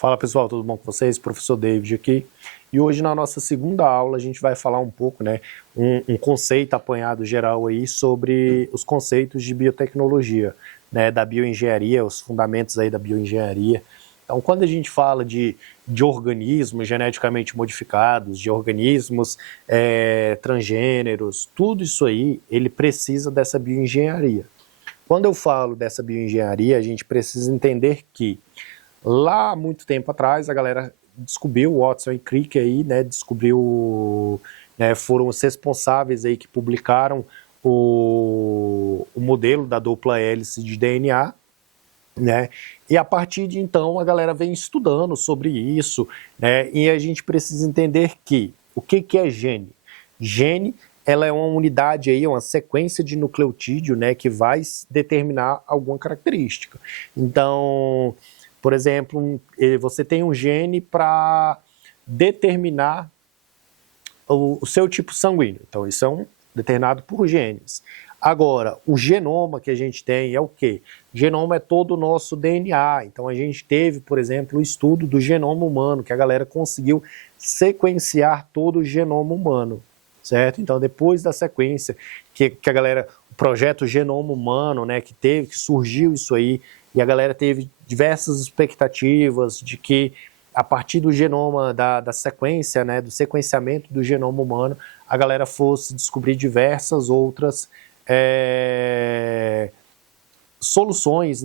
Fala pessoal, tudo bom com vocês? Professor David aqui. E hoje na nossa segunda aula a gente vai falar um pouco, um conceito apanhado geral aí sobre os conceitos de biotecnologia, da bioengenharia, os fundamentos aí da bioengenharia. Então, quando a gente fala de organismos geneticamente modificados, de organismos transgêneros, tudo isso aí, ele precisa dessa bioengenharia. Quando eu falo dessa bioengenharia, a gente precisa entender que lá, muito tempo atrás, a galera descobriu, Watson e Crick aí, foram os responsáveis aí que publicaram o modelo da dupla hélice de DNA, e a partir de então a galera vem estudando sobre isso, e a gente precisa entender que, o que é gene? Gene, ela é uma unidade aí, uma sequência de nucleotídeo, que vai determinar alguma característica. Então, por exemplo, você tem um gene para determinar o seu tipo sanguíneo. Então, isso é determinado por genes. Agora, o genoma que a gente tem é o quê? O genoma é todo o nosso DNA. Então, a gente teve, por exemplo, o estudo do genoma humano, que a galera conseguiu sequenciar todo o genoma humano, certo? Então, depois da sequência, que a galera, o projeto Genoma Humano, que surgiu isso aí, e a galera teve diversas expectativas de que, a partir do genoma, da sequência, do sequenciamento do genoma humano, a galera fosse descobrir diversas outras soluções,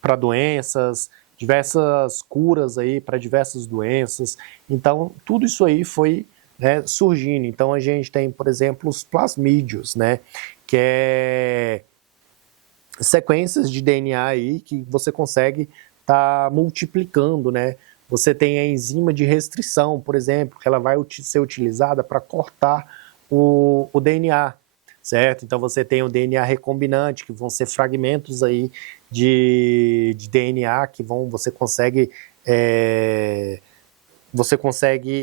para doenças, diversas curas aí para diversas doenças. Então, tudo isso aí foi surgindo. Então, a gente tem, por exemplo, os plasmídios, que é sequências de DNA aí que você consegue estar multiplicando, Você tem a enzima de restrição, por exemplo, que ela vai ser utilizada para cortar o DNA, certo? Então você tem o DNA recombinante, que vão ser fragmentos aí de DNA que você consegue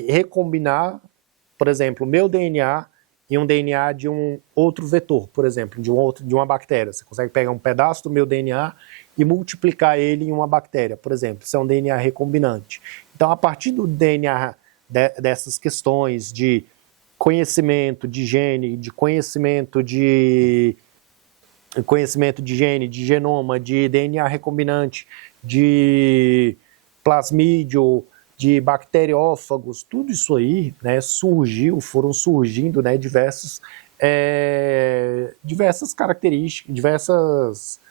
recombinar, por exemplo, o meu DNA e um DNA de um outro vetor, por exemplo, de uma bactéria. Você consegue pegar um pedaço do meu DNA e multiplicar ele em uma bactéria, por exemplo. Isso é um DNA recombinante. Então, a partir do DNA, dessas questões de conhecimento de gene, de conhecimento de gene, de genoma, de DNA recombinante, de plasmídio, de bacteriófagos, tudo isso aí foram surgindo diversas características,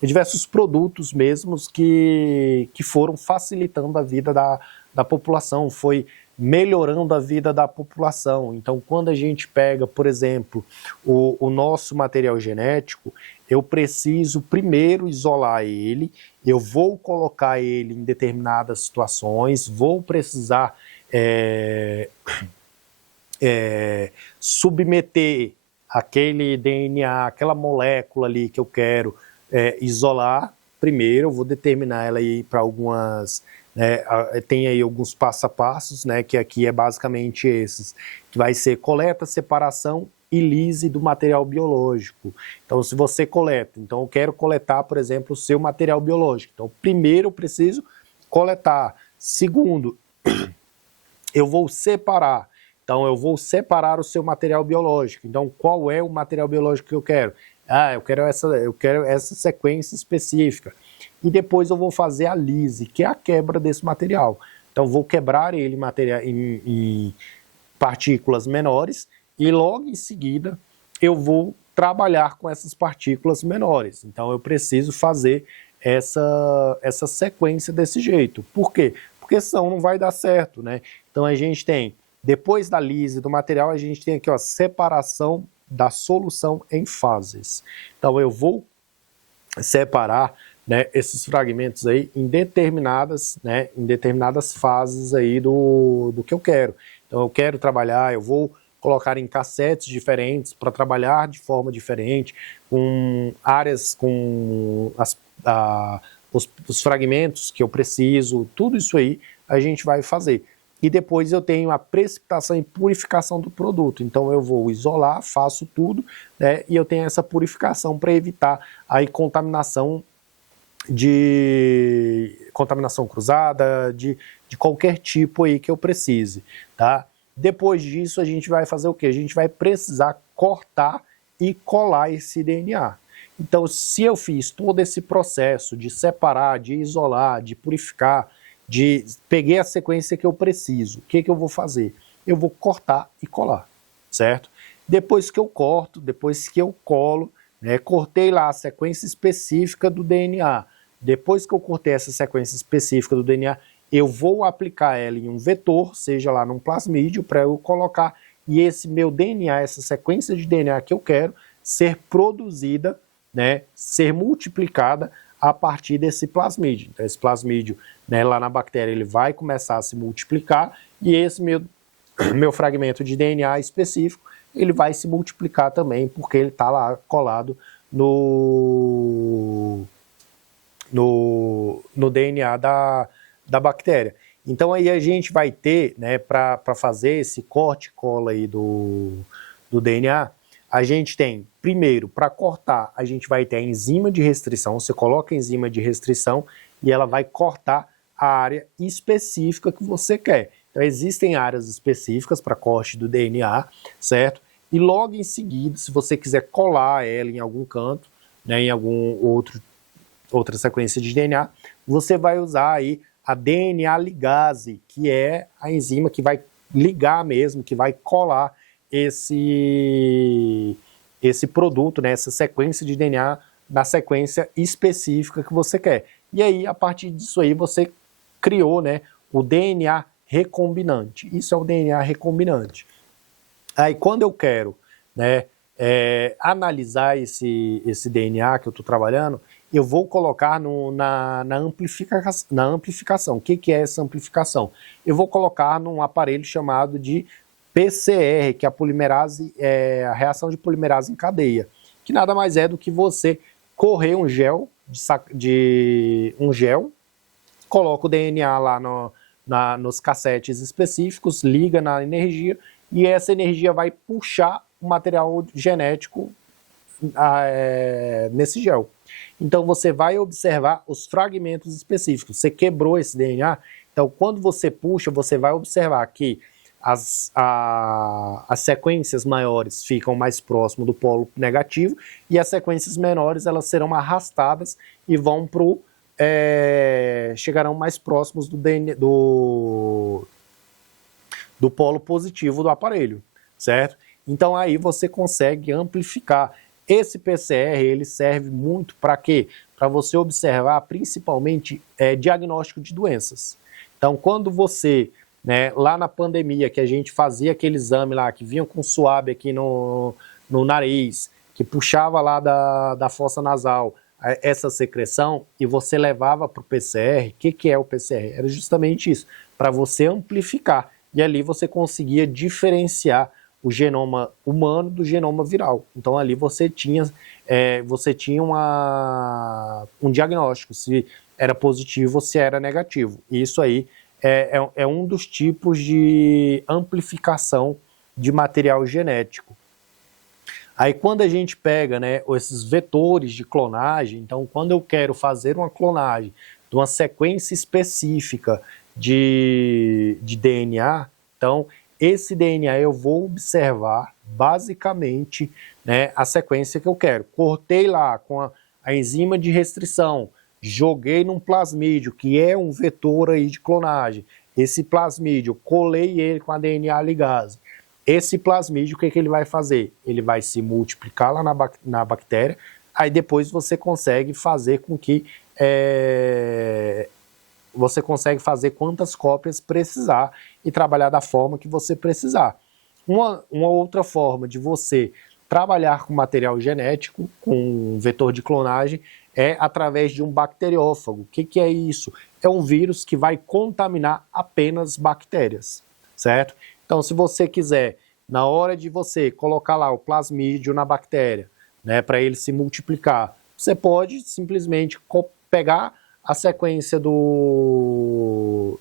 diversos produtos mesmos que foram facilitando a vida da população, foi melhorando a vida da população. Então, quando a gente pega, por exemplo, o nosso material genético, eu preciso primeiro isolar ele, eu vou colocar ele em determinadas situações, vou precisar submeter aquele DNA, aquela molécula ali que eu quero isolar. Primeiro, eu vou determinar ela aí para algumas... tem aí alguns passo a passos, que aqui é basicamente esses, que vai ser coleta, separação e lise do material biológico. Então, se você coleta, então eu quero coletar, por exemplo, o seu material biológico. Então, primeiro eu preciso coletar. Segundo, eu vou separar. Então, eu vou separar o seu material biológico. Então, qual é o material biológico que eu quero? Eu quero essa sequência específica. E depois eu vou fazer a lise, que é a quebra desse material. Então, vou quebrar ele em partículas menores e logo em seguida eu vou trabalhar com essas partículas menores. Então, eu preciso fazer essa sequência desse jeito. Por quê? Porque senão não vai dar certo, Então, a gente tem, depois da lise do material, a gente tem aqui, ó, separação da solução em fases. Então, eu vou separar esses fragmentos aí em determinadas fases aí do que eu quero. Então, eu quero trabalhar, eu vou colocar em cassetes diferentes para trabalhar de forma diferente, com áreas, com os fragmentos que eu preciso, tudo isso aí a gente vai fazer. E depois eu tenho a precipitação e purificação do produto. Então eu vou isolar, faço tudo, e eu tenho essa purificação para evitar a contaminação de contaminação cruzada, de qualquer tipo aí que eu precise, tá? Depois disso, a gente vai fazer o quê? A gente vai precisar cortar e colar esse DNA. Então, se eu fiz todo esse processo de separar, de isolar, de purificar, peguei a sequência que eu preciso, o que eu vou fazer? Eu vou cortar e colar, certo? Depois que eu corto, depois que eu colo, né, cortei lá a sequência específica do DNA. Depois que eu cortei essa sequência específica do DNA, eu vou aplicar ela em um vetor, seja lá num plasmídio, para eu colocar, e esse meu DNA, essa sequência de DNA que eu quero, ser produzida, né, ser multiplicada a partir desse plasmídio. Então, esse plasmídio, né, lá na bactéria, ele vai começar a se multiplicar, e esse meu fragmento de DNA específico, ele vai se multiplicar também, porque ele está lá colado no DNA da bactéria. Então aí a gente vai ter, né, para fazer esse corte e cola aí do DNA, a gente tem, primeiro, para cortar, a gente vai ter a enzima de restrição, você coloca a enzima de restrição e ela vai cortar a área específica que você quer. Então existem áreas específicas para corte do DNA, certo? E logo em seguida, se você quiser colar ela em algum canto, né, em algum outra sequência de DNA, você vai usar aí a DNA ligase, que é a enzima que vai ligar mesmo, que vai colar esse produto, né, essa sequência de DNA na sequência específica que você quer. E aí, a partir disso aí, você criou, né, o DNA recombinante. Isso é o DNA recombinante. Aí, quando eu quero, né, analisar esse DNA que eu estou trabalhando, eu vou colocar na amplificação. O que é essa amplificação? Eu vou colocar num aparelho chamado de PCR, que é a reação de polimerase em cadeia, que nada mais é do que você correr um gel, coloca o DNA lá nos cassetes específicos, liga na energia, e essa energia vai puxar o material genético nesse gel. Então você vai observar os fragmentos específicos. Você quebrou esse DNA, então quando você puxa, você vai observar que as sequências maiores ficam mais próximo do polo negativo e as sequências menores elas serão arrastadas e vão chegarão mais próximos do polo positivo do aparelho, certo? Então aí você consegue amplificar. Esse PCR ele serve muito para quê? Para você observar principalmente diagnóstico de doenças. Então quando você, né, lá na pandemia que a gente fazia aquele exame lá, que vinha com suave aqui no nariz, que puxava lá da fossa nasal essa secreção e você levava para o PCR, o que é o PCR? Era justamente isso, para você amplificar. E ali você conseguia diferenciar o genoma humano do genoma viral. Então ali você tinha um diagnóstico, se era positivo ou se era negativo. E isso aí é um dos tipos de amplificação de material genético. Aí quando a gente pega, né, esses vetores de clonagem, então quando eu quero fazer uma clonagem de uma sequência específica de DNA, então esse DNA eu vou observar basicamente, né, a sequência que eu quero. Cortei lá com a enzima de restrição, joguei num plasmídio, que é um vetor aí de clonagem. Esse plasmídio, colei ele com a DNA ligase. Esse plasmídio, o que ele vai fazer? Ele vai se multiplicar lá na bactéria, aí depois você consegue fazer com que você consegue fazer quantas cópias precisar e trabalhar da forma que você precisar. Uma outra forma de você trabalhar com material genético, com um vetor de clonagem, é através de um bacteriófago. O que é isso? É um vírus que vai contaminar apenas bactérias, certo? Então, se você quiser, na hora de você colocar lá o plasmídio na bactéria, né, para ele se multiplicar, você pode simplesmente pegar a sequência do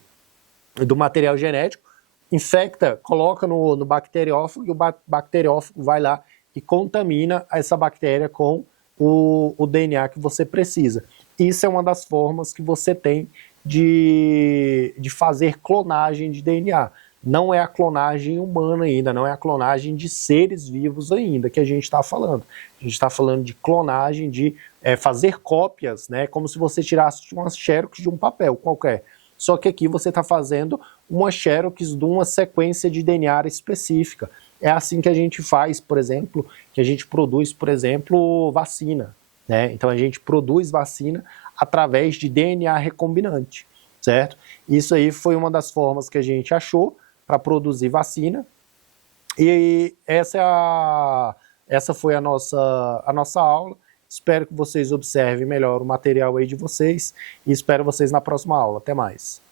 material genético, infecta, coloca no bacteriófago e o bacteriófago vai lá e contamina essa bactéria com o DNA que você precisa. isso é uma das formas que você tem de fazer clonagem de DNA. Não é a clonagem humana ainda, não é a clonagem de seres vivos ainda que a gente está falando. A gente está falando de clonagem, de fazer cópias, né, como se você tirasse uma xerox de um papel qualquer. Só que aqui você está fazendo uma xerox de uma sequência de DNA específica. É assim que a gente faz, por exemplo, que a gente produz, por exemplo, vacina, né? Então a gente produz vacina através de DNA recombinante, certo? Isso aí foi uma das formas que a gente achou para produzir vacina. E essa foi a nossa aula. Espero que vocês observem melhor o material aí de vocês e espero vocês na próxima aula. Até mais.